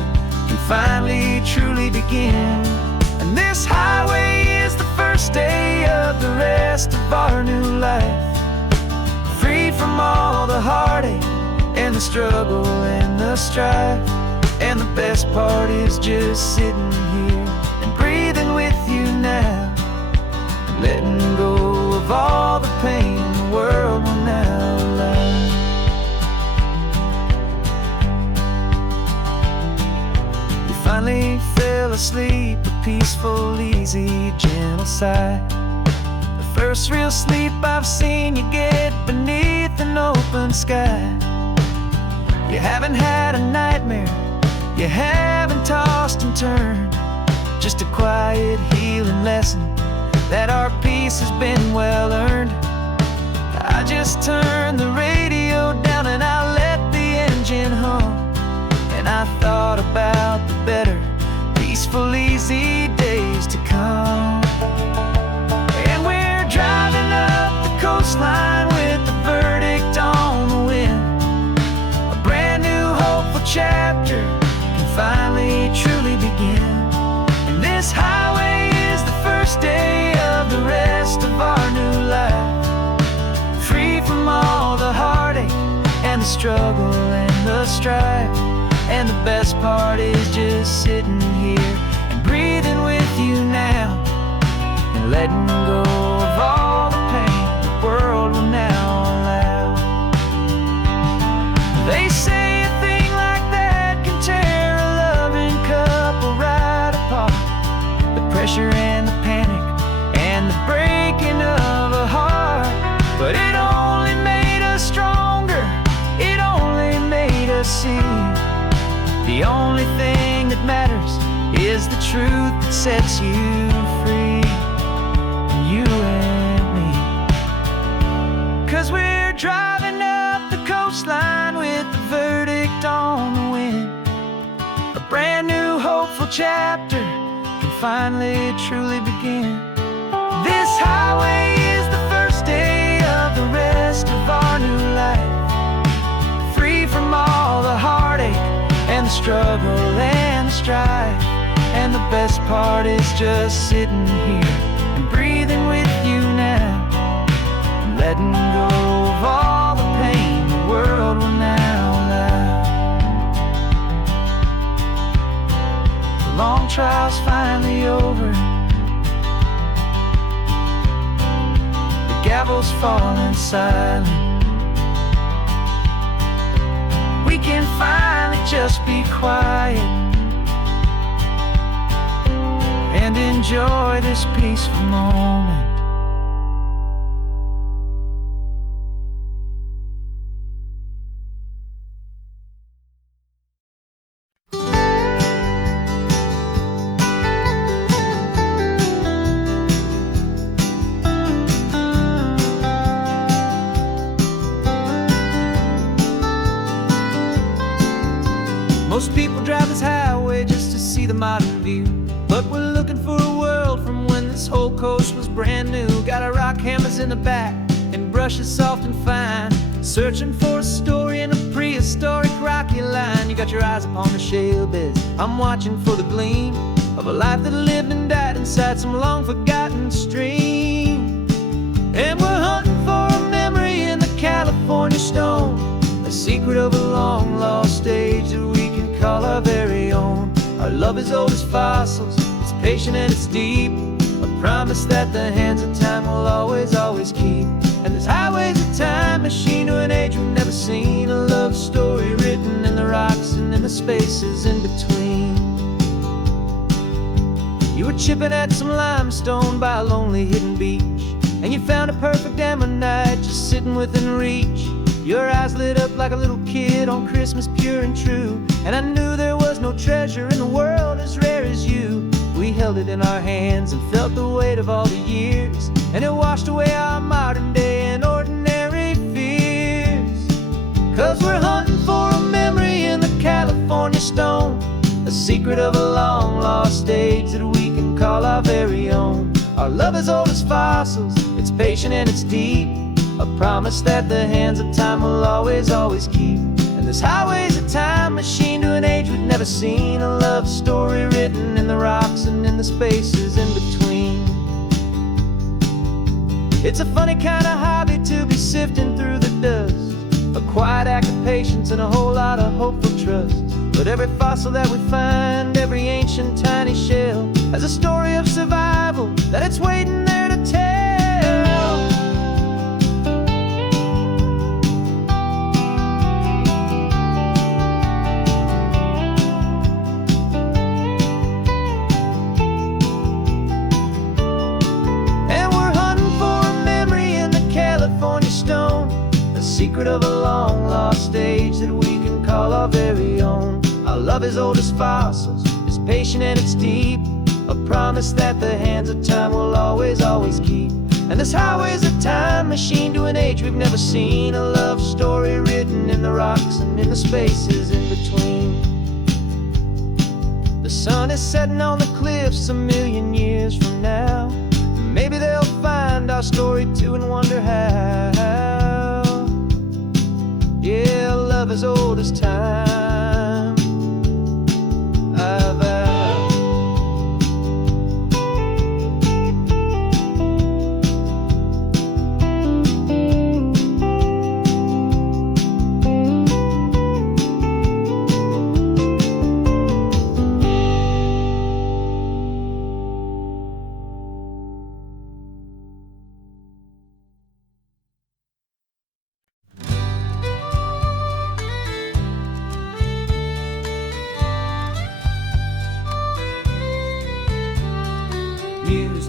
can finally truly begin. And this highway is the first day of the rest of our new life, free from all the heartache and the struggle and the strife. And the best part is just sitting here and breathing with you now, letting go of all the pain the world will now allow. You finally fell asleep, a peaceful, easy, gentle sigh. The first real sleep I've seen you get beneath an open sky. You haven't had a nightmare, you haven't tossed and turned, just a quiet healing lesson that our peace has been well earned. I just turned the radio down and I let the engine hum, and I thought about the better, peaceful, easy days to come. And we're driving up the coastline with the verdict on the wind. A brand new hopeful chapter finally truly begin. And this highway is the first day of the rest of our new life, free from all the heartache and the struggle and the strife. And the best part is just sitting here and breathing with you now, and letting go of all the pain the world will now allow. They say a thing like that can tear a loving couple right apart. The pressure and the panic and the breaking The only thing that matters is the truth that sets you free, you and me. 'Cause we're driving up the coastline with the verdict on the wind. A brand new hopeful chapter can finally truly begin. This highway is the first day of the rest of our new life, free from all the heartache and the struggle and the strife. And the best part is just sitting here and breathing with you now, and letting go of all the pain the world will now allow. The long trial's finally over, the gavel's falling silent. We can finally just be quiet and enjoy this peaceful moment. Most people drive this highway just to see the modern view, but we're looking for a world from when this whole coast was brand new. Got our rock hammers in the back and brushes soft and fine, searching for a story in a prehistoric rocky line. You got your eyes upon the shale beds, I'm watching for the gleam of a life that lived and died inside some long forgotten stream. And we're hunting for a memory in the California stone, a secret of a long lost age that we can call our very own. Our love is old as fossils, it's patient and it's deep, a promise that the hands of time will always, always keep. And this highway's a time machine to an age we've never seen, a love story written in the rocks and in the spaces in between. You were chipping at some limestone by a lonely hidden beach, and you found a perfect ammonite just sitting within reach. Your eyes lit up like a little kid on Christmas, pure and true, and I knew there was no treasure in the world as rare as you. We held it in our hands and felt the weight of all the years, and it washed away our modern day and ordinary fears. 'Cause we're hunting for a memory in the California stone, a secret of a long lost age that we can call our very own. Our love is old as fossils, it's patient and it's deep, a promise that the hands of time will always, always keep. And this highway's a time machine to an age we've never seen, a love story written in the rocks and in the spaces in between. It's a funny kind of hobby to be sifting through the dust, a quiet act of patience and a whole lot of hopeful trust. But every fossil that we find, every ancient tiny shell, has a story of survival that it's waiting there to tell. Secret of a long lost age that we can call our very own. Our love is old as fossils, it's patient and it's deep, a promise that the hands of time will always, always keep. And this highway's a time machine to an age we've never seen, a love story written in the rocks and in the spaces in between. The sun is setting on the cliffs a million years from now, maybe they'll find our story too and wonder how. Yeah, love as old as time, I vow.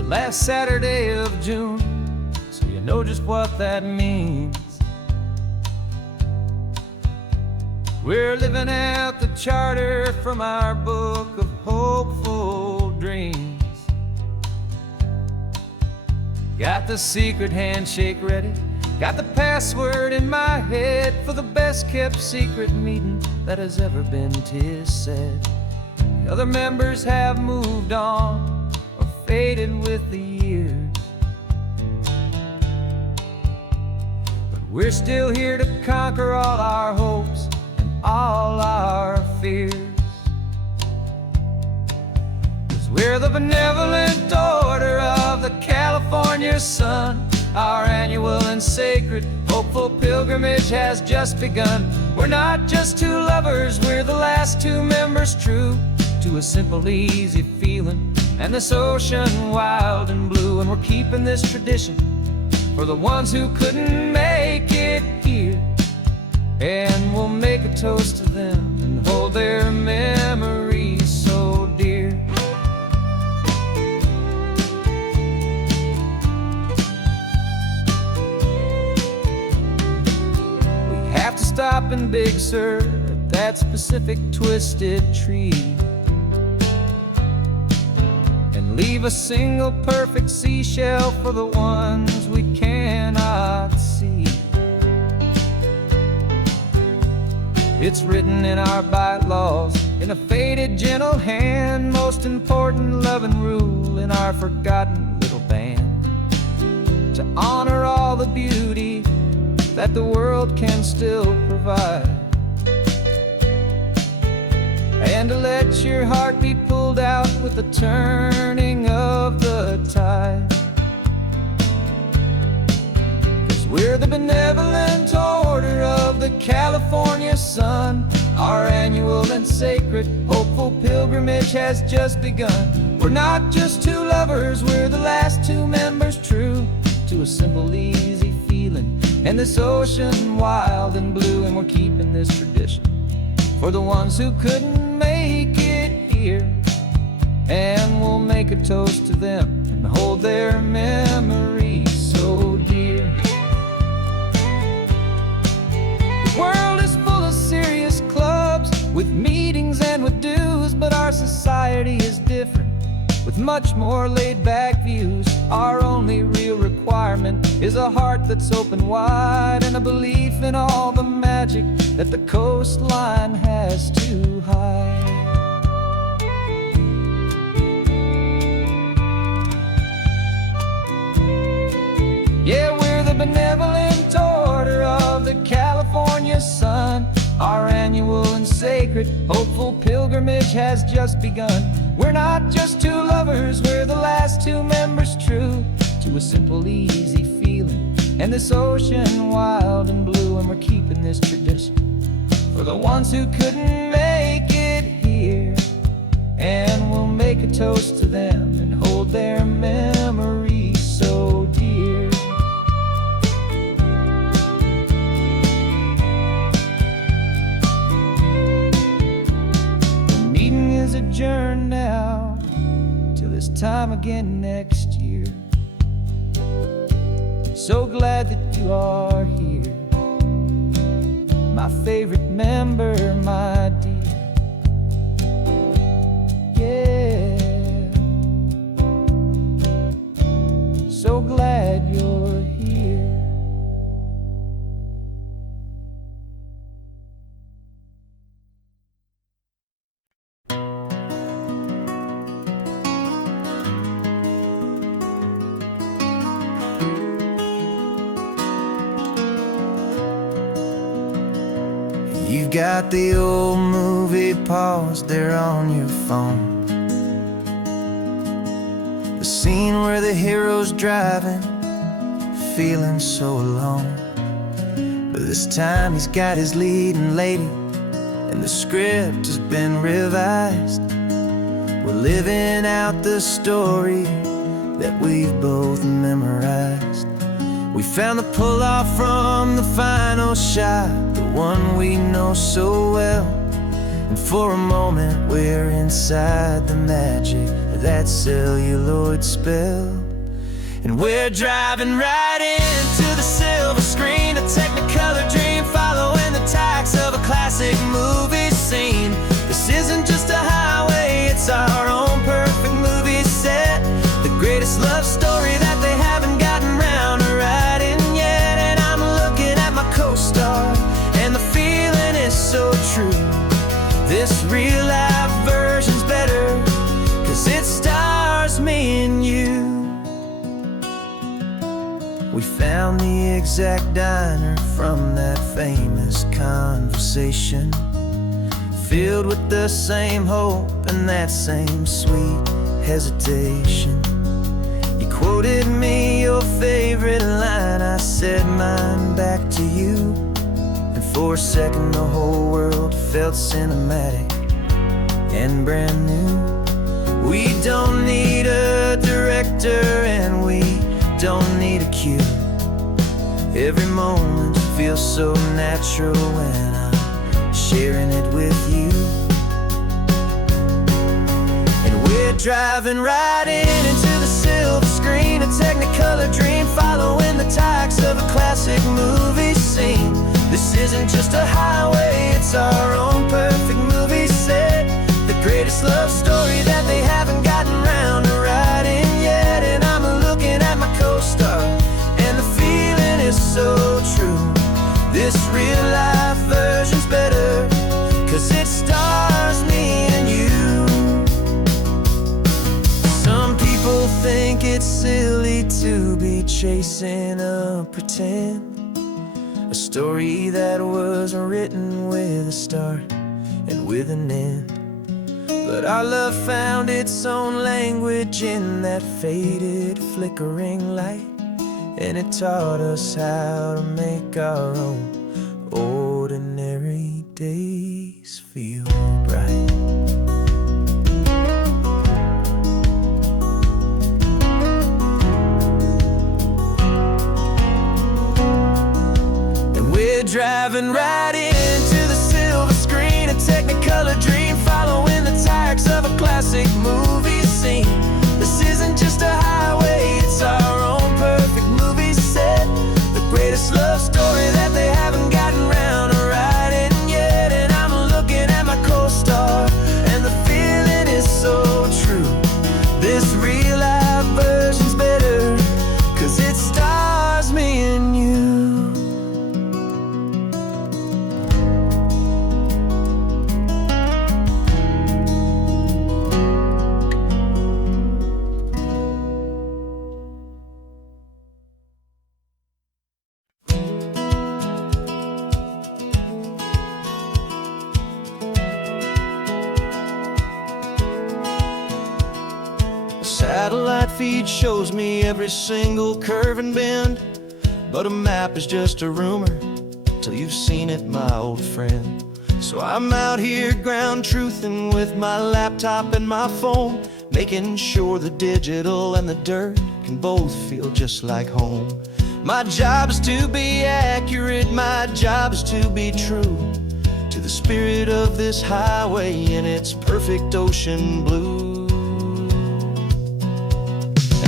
Last Saturday of June, so you know just what that means. We're living out the charter from our book of hopeful dreams. Got the secret handshake ready, got the password in my head for the best kept secret meeting that has ever been, 'tis said. The other members have moved on or faded with the years, but we're still here to conquer all our hopes and all our fears. 'Cause we're the benevolent order of the California sun. Our annual and sacred hopeful pilgrimage has just begun. We're not just two lovers, we're the last two members true to a simple, easy feeling and this ocean wild and blue. And we're keeping this tradition for the ones who couldn't make it here, and we'll make a toast to them and hold their memories so dear. We have to stop in Big Sur at that specific twisted tree and leave a single perfect seashell for the ones we cannot see. It's written in our bylaws in a faded gentle hand, most important love and rule in our forgotten little band, to honor all the beauty that the world can still provide, and to let your heart be pulled out with the turning of the tide. 'Cause we're the benevolent order of the California sun. Our annual and sacred hopeful pilgrimage has just begun. We're not just two lovers, we're the last two members true to a simple, easy feeling and this ocean wild and blue. And we're keeping this tradition for the ones who couldn't make it here, and we'll make a toast to them and hold their memories so dear. The world is full of serious clubs with meetings and with dues, but our society is different with much more laid-back views. Our only real requirement is a heart that's open wide and a belief in all the magic that the coastline has to hide. Yeah, we're the benevolent order of the California sun. Our annual and sacred hopeful pilgrimage has just begun. We're not just two lovers, we're the last two members true to a simple, easy feeling and this ocean wild and blue. And we're keeping this tradition for the ones who couldn't make it here, and we'll make a toast to them and hold their memories so dear. The meeting is adjourned now till this time again next year. So glad that you are here, my favorite member, my dear. Yeah, so glad you're here. You've got the old movie paused there on your phone, the scene where the hero's driving, feeling so alone. But this time he's got his leading lady, and the script has been revised. We're living out the story that we've both memorized. We found the pull-off from the final shot, the one we know so well. And for a moment we're inside the magic of that celluloid spell. And we're driving right into the silver screen, a technicolor dream following the tacks of a classic movie. greatest love story that they haven't gotten round to writing yet. And I'm looking at my co-star, and the feeling is so true. This real life version's better, 'cause it stars me and you. We found the exact diner from that famous conversation, filled with the same hope and that same sweet hesitation. You quoted me your favorite line, I said mine back to you, and for a second the whole world felt cinematic and brand new. We don't need a director and we don't need a cue. Every moment feels so natural when I'm sharing it with you. And we're driving right into the silver screen, a technicolor dream, following the tacks of a classic movie scene. This isn't just a highway, it's our own perfect movie set. The greatest love story that they haven't gotten round to writing yet. And I'm looking at my co-star, and the feeling is so true. This real life version's better, 'cause it stars me and you. Some people think it's silly to be chasing a pretend, a story that was written with a start and with an end. But our love found its own language in that faded, flickering light, and it taught us how to make our own ordinary days feel bright. And we're driving right into the silver screen, a technicolor dream, following the tacks of a classic movie scene. This isn't just a highway, it's our own perfect movie set. The greatest love story that they haven't gotten round to writing yet. And I'm looking at my co-star, and the feeling is so true. This real life version's better, 'cause it stars me and you. Satellite feed shows me every single curve and bend, but a map is just a rumor till you've seen it, my old friend. So I'm out here ground truthing with my laptop and my phone, making sure the digital and the dirt can both feel just like home. My job is to be accurate, my job is to be true to the spirit of this highway in its perfect ocean blue.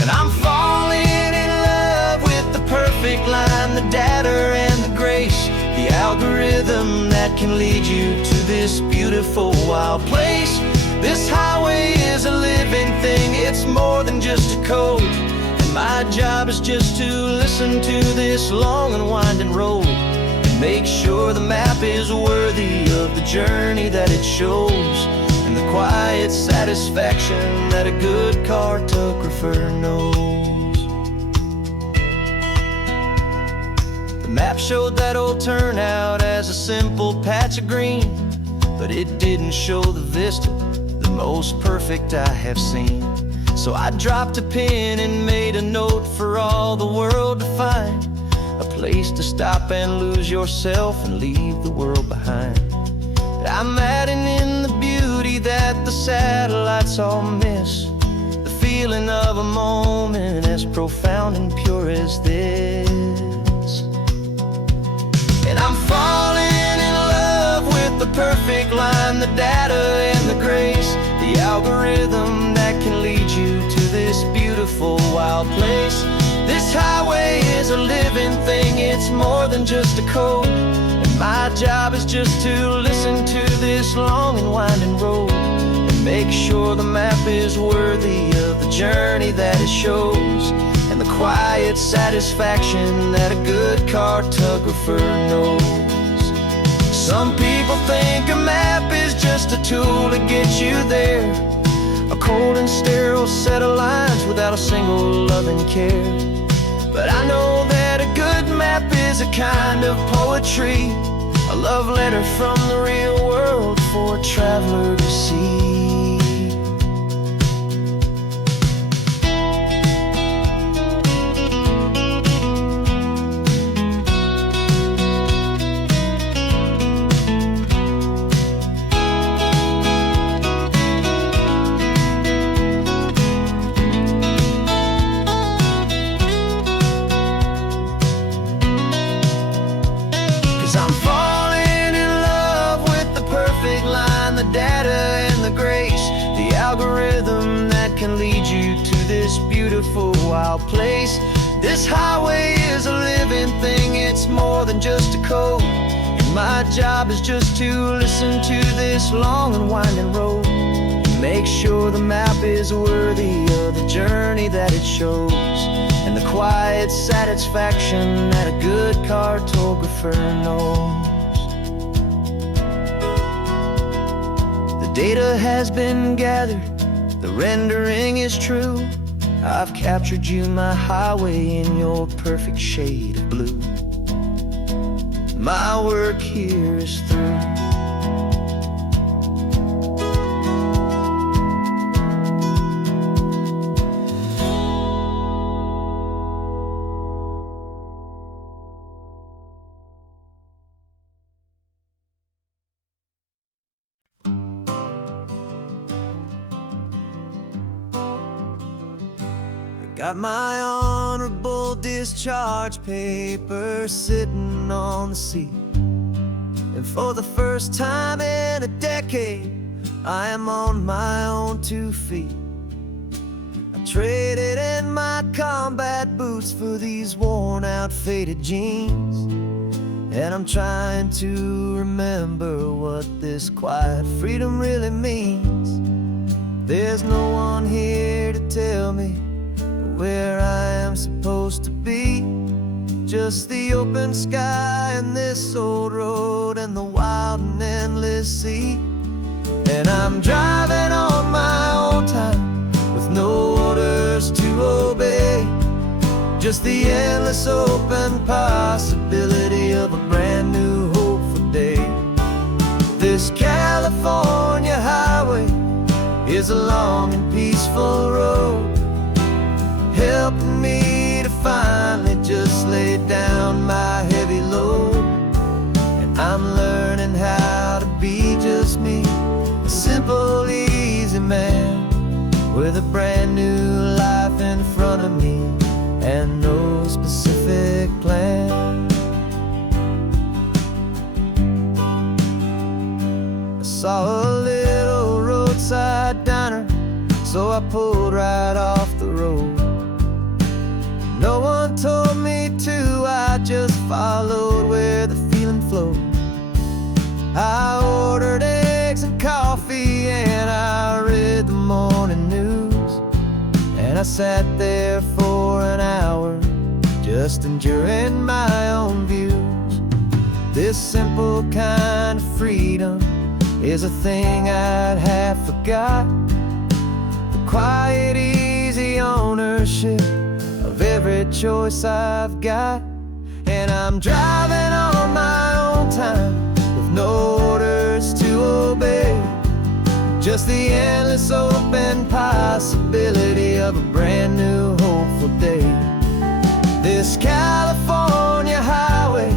And I'm falling in love with the perfect line, the data and the grace, the algorithm that can lead you to this beautiful wild place. This highway is a living thing, it's more than just a code. And my job is just to listen to this long and winding road, and make sure the map is worthy of the journey that it shows, and the quiet satisfaction that a good cartographer knows. The map showed that old turnout as a simple patch of green, but it didn't show the vista, the most perfect I have seen. So I dropped a pin and made a note for all the world to find, a place to stop and lose yourself and leave the world behind. I'm adding in the beauty that the satellites all miss, the feeling of a moment as profound and pure as this. And I'm falling in love with the perfect line, the data and the grace, the algorithm that can lead you to this beautiful wild place. This highway is a living thing, it's more than just a code. My job is just to listen to this long and winding road, and make sure the map is worthy of the journey that it shows, and the quiet satisfaction that a good cartographer knows. Some people think a map is just a tool to get you there, a cold and sterile set of lines without a single loving care. But I know that a good map is a kind of poetry, a love letter from the real world for a traveler to see. I'm falling in love with the perfect line, the data and the grace, the algorithm that can lead you to this beautiful wild place. This highway is a living thing, it's more than just a code, and my job is just to listen to this long and winding road, and make sure the map is worthy of the journey that it shows, and the quiet satisfaction that a good cartographer knows. The data has been gathered, the rendering is true. I've captured you, my highway, in your perfect shade of blue. My work here is through. Got my honorable discharge paper sitting on the seat, and for the first time in a decade, I am on my own 2 feet. I traded in my combat boots for these worn out faded jeans, and I'm trying to remember what this quiet freedom really means. There's no one here to tell me where I am supposed to be, just the open sky and this old road and the wild and endless sea. And I'm driving on my own time with no orders to obey, just the endless open possibility of a brand new hopeful day. This California highway is a long and peaceful road, helping me to finally just lay down my heavy load. And I'm learning how to be just me, a simple, easy man with a brand new life in front of me and no specific plan. I saw a little roadside diner, so I pulled right off the road. No one told me to, I just followed where the feeling flowed. I ordered eggs and coffee and I read the morning news, and I sat there for an hour just enduring my own views. This simple kind of freedom is a thing I'd have forgot, the quiet, easy ownership of every choice I've got. And I'm driving on my own time with no orders to obey, just the endless open possibility of a brand new hopeful day. This California highway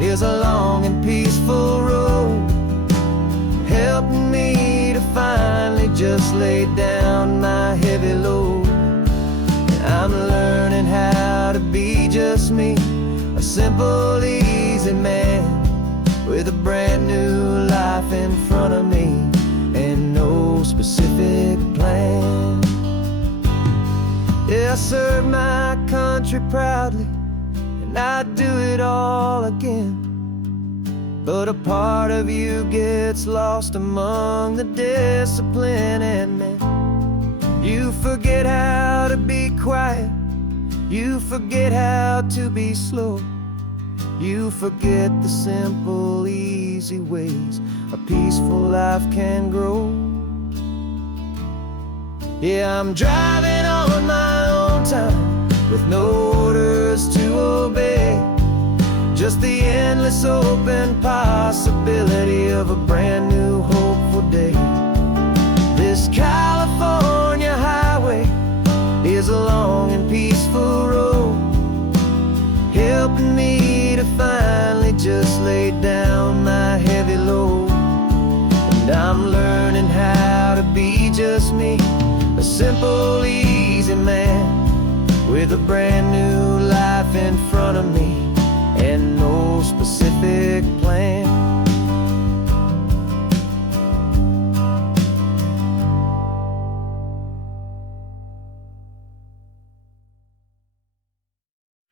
is a long and peaceful road, helping me to finally just lay down my heavy load. I'm learning how to be just me, a simple, easy man with a brand new life in front of me and no specific plan. Yeah, I served my country proudly and I'd do it all again, but a part of you gets lost among the discipline and men. You forget how to be quiet. You forget how to be slow. You forget the simple, easy ways a peaceful life can grow. Yeah, I'm driving on my own time with no orders to obey. Just the endless open possibility of a brand new hopeful day. This California highway is a long and peaceful road, helping me to finally just lay down my heavy load. And I'm learning how to be just me, a simple, easy man with a brand new life in front of me.